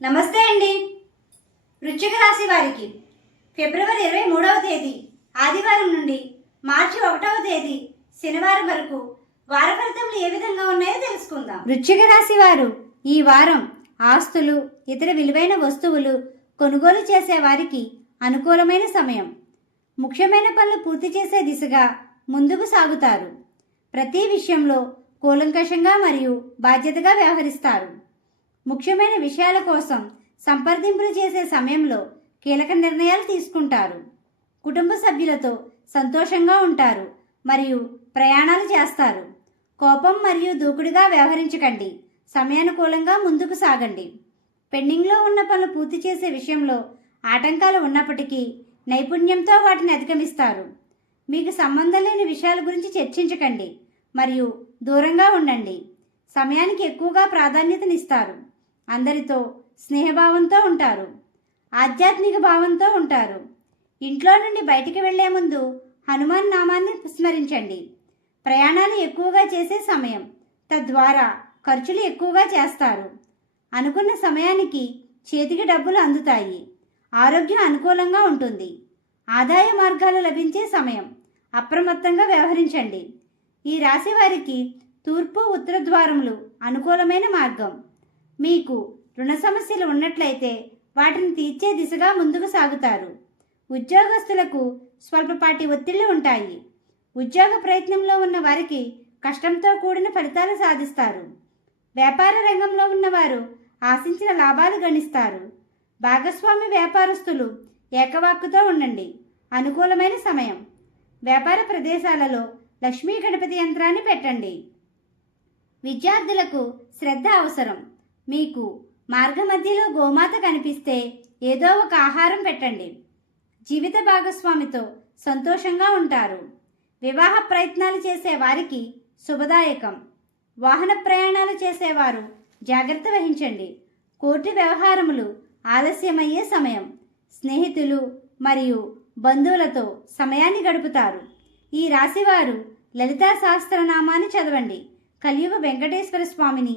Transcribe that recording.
నమస్తే అండి. వృశ్చిక రాశి వారికి ఫిబ్రవరి ఇరవై మూడవ తేదీ ఆదివారం నుండి మార్చి ఒకటవ తేదీ శనివారం వరకు వార ఫలితములు ఏ విధంగా ఉన్నాయో తెలుసుకుందాం. వృశ్చిక రాశి వారు ఈ వారం ఆస్తులు ఇతర విలువైన వస్తువులు కొనుగోలు చేసే వారికి అనుకూలమైన సమయం. ముఖ్యమైన పనులు పూర్తి చేసే దిశగా ముందుకు సాగుతారు. ప్రతి విషయంలో కూలంకషంగా మరియు బాధ్యతగా వ్యవహరిస్తారు. ముఖ్యమైన విషయాల కోసం సంప్రదింపులు చేసే సమయంలో కీలక నిర్ణయాలు తీసుకుంటారు. కుటుంబ సభ్యులతో సంతోషంగా ఉంటారు మరియు ప్రయాణాలు చేస్తారు. కోపం మరియు దూకుడుగా వ్యవహరించకండి. సమయానుకూలంగా ముందుకు సాగండి. పెండింగ్లో ఉన్న పనులు పూర్తి చేసే విషయంలో ఆటంకాలు ఉన్నప్పటికీ నైపుణ్యంతో వాటిని అధిగమిస్తారు. మీకు సంబంధం లేని విషయాల గురించి చర్చించకండి మరియు దూరంగా ఉండండి. సమయానికి ఎక్కువగా ప్రాధాన్యతనిస్తారు. అందరితో స్నేహభావంతో ఉంటారు. ఆధ్యాత్మిక భావంతో ఉంటారు. ఇంట్లో నుండి బయటికి వెళ్ళే ముందు హనుమాన్ నామాన్ని స్మరించండి. ప్రయాణాలు ఎక్కువగా చేసే సమయం. తద్వారా ఖర్చులు ఎక్కువగా చేస్తారు. అనుకున్న సమయానికి చేతికి డబ్బులు అందుతాయి. ఆరోగ్యం అనుకూలంగా ఉంటుంది. ఆదాయ మార్గాలు లభించే సమయం. అప్రమత్తంగా వ్యవహరించండి. ఈ రాశి వారికి తూర్పు ఉత్తర ద్వారములు అనుకూలమైన మార్గం. మీకు రుణ సమస్యలు ఉన్నట్లయితే వాటిని తీర్చే దిశగా ముందుకు సాగుతారు. ఉద్యోగస్తులకు స్వల్పపాటి ఒత్తిళ్ళు ఉంటాయి. ఉద్యోగ ప్రయత్నంలో ఉన్న వారికి కష్టంతో కూడిన ఫలితాలు సాధిస్తారు. వ్యాపార రంగంలో ఉన్నవారు ఆశించిన లాభాలు గణిస్తారు. భాగస్వామి వ్యాపారస్తులు ఏకవాక్కుతో ఉండండి. అనుకూలమైన సమయం. వ్యాపార ప్రదేశాలలో లక్ష్మీ గణపతి యంత్రాన్ని పెట్టండి. విద్యార్థులకు శ్రద్ధ అవసరం. మీకు మార్గమధ్యలో గోమాత కనిపిస్తే ఏదో ఒక ఆహారం పెట్టండి. జీవిత భాగస్వామితో సంతోషంగా ఉంటారు. వివాహ ప్రయత్నాలు చేసే వారికి శుభదాయకం. వాహన ప్రయాణాలు చేసేవారు జాగ్రత్త వహించండి. కోర్టు వ్యవహారములు ఆలస్యమయ్యే సమయం. స్నేహితులు మరియు బంధువులతో సమయాన్ని గడుపుతారు. ఈ రాశివారు లలితా సహస్రనామాన్ని చదవండి. కలియుగ వెంకటేశ్వర స్వామిని